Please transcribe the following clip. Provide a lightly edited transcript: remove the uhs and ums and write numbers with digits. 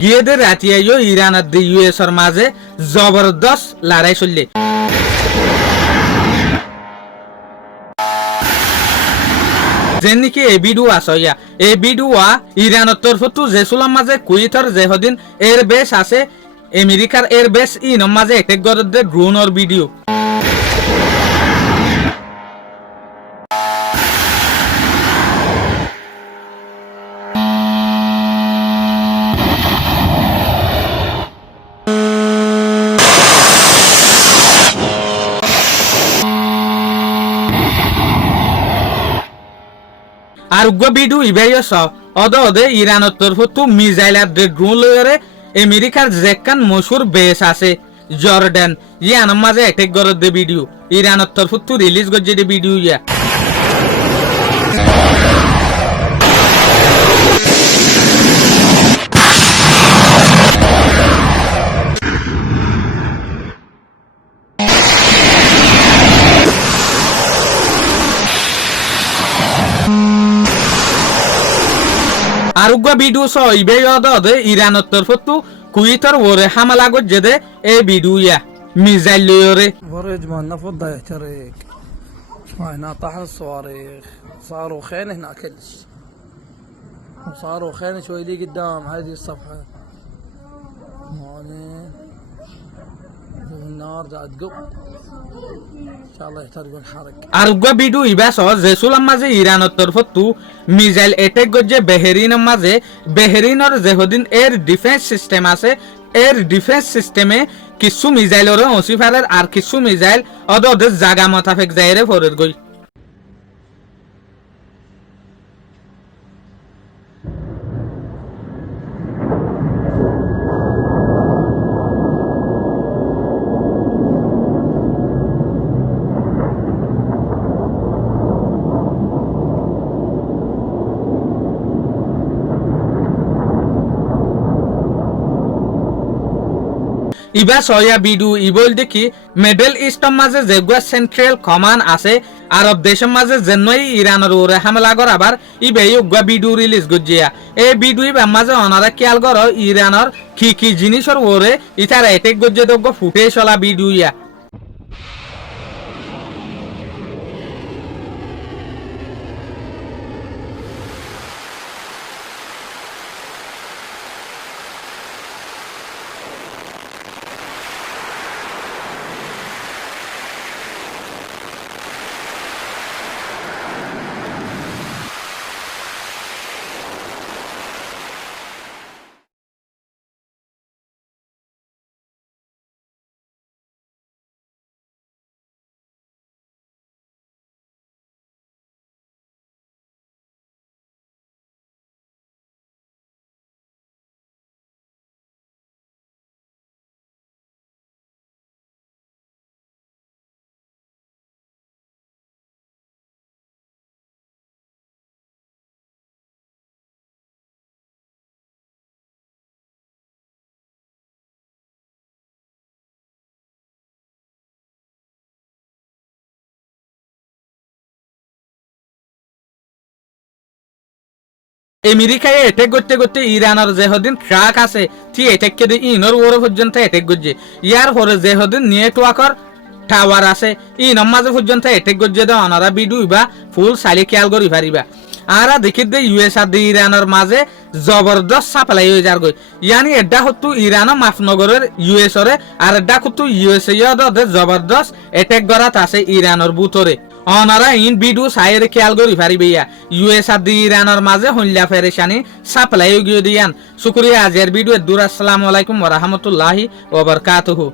গিয়েদের রাতিয়াইও Iran আর US এর মাঝে জবরদস্ত লড়াই চললে। যেন নাকি এই ভিডিও আসইয়া এই ভিডিও ইরানের তরফতো জেসুলাম মাঝে কুয়েতর যেহদিন এয়ারবেস আছে আমেরিকার এয়ারবেস ইনর মাঝে এটেক গরদে ড্রোনের ভিডিও। আর উগ্র ভিডিও ইবাইস অদে ইরানের তরফতো মিসাইল আর ড্রোন লয়রে আমেরিকার জেকান মশুর বেস আছে জর্ডান ইয়ানোর মাঝে এটেক গরদে ভিডিও ইরানের তরফতো রিলিজ করছে ভিডিও ইয়া। আর উগ্র ভিডিও ইবে অদে ইরানের তরফতো কুয়েতর ওরে হামলা করছে দে এই ভিডিও ইয়া মিসাইল লয়রে। برج ما النفط ده يحترق. اسمع هنا طاح الصواريخ صاروا خين هنا كلش وصاروا خين شوي لي قدام هذه الصفحة هوني النار قاعد تقب ان شاء الله يحترقوا الحرق. আর উগ্র ভিডিও ইবাস জেসুলাম মাঝে ইরানের তরফতো মিসাইল এটেক করছে বেহরিনের মাঝে বেহরিনের যেহদিন এর ডিফেন্স সিস্টেম আছে এর ডিফেন্স সিস্টেমে কিছু মিসাইলের অসিফারের আর কিছু মিসাইল ওদের জায়গা মোতাবেক যাইরে ফরের গই। ইবা সয়া ভিডিও ইবল দেখি মিডল ইস্টের মাঝে যেগুয়া সেন্ট্রাল কমান্ড আছে আরব দেশের মাঝে যেনই ইরানের ওরে হামলা কর আবার ইবে ইউগা ভিডিও রিলিজ গজিয়া এই ভিডিও ইবা মাঝে অনারা খেয়াল কর ইরানের কি কি জিনিসের ওরে ইতারা এটেক গজে দগ ফুটে চলা ভিডিও ইয়া। আমেরিকায় এটেক করতে করতে ইরানের যেহদিন ট্রাক আছে ঠিক এটেক করে ইনর ওর পর্যন্ত এটেক করছে ইয়ার পরে যেহদিন নেটওয়ার্কর টাওয়ার আছে ইনর মাঝে পর্যন্ত এটেক করছে দে অনারা ভিডিও বা ফুল সাইলে খেয়াল করি পারিবা। আর দেখি দে ইউএস আর ইরানের মাঝে জবরদস্ত সাপ্লাই হয়ে যার গই ইয়ানি এডা হতো ইরানের মাফনগরের ইউএস রে আর এডা হতো ইউএস জবরদস্ত এটেক করাত আছে ইরানের বুতরে অনারা ইন ভিডিও সাইরে খেয়াল করি পারিবে ইয়া ইউএস আর ইরানের মাঝে হইলা ফেরেশানি সাপ্লাই গিয়ে দিয়ান। শুকরিয়া আজের ভিডিও দূর। আসসালামু আলাইকুম ওয়া রাহমাতুল্লাহি ওয়া বারাকাতুহু।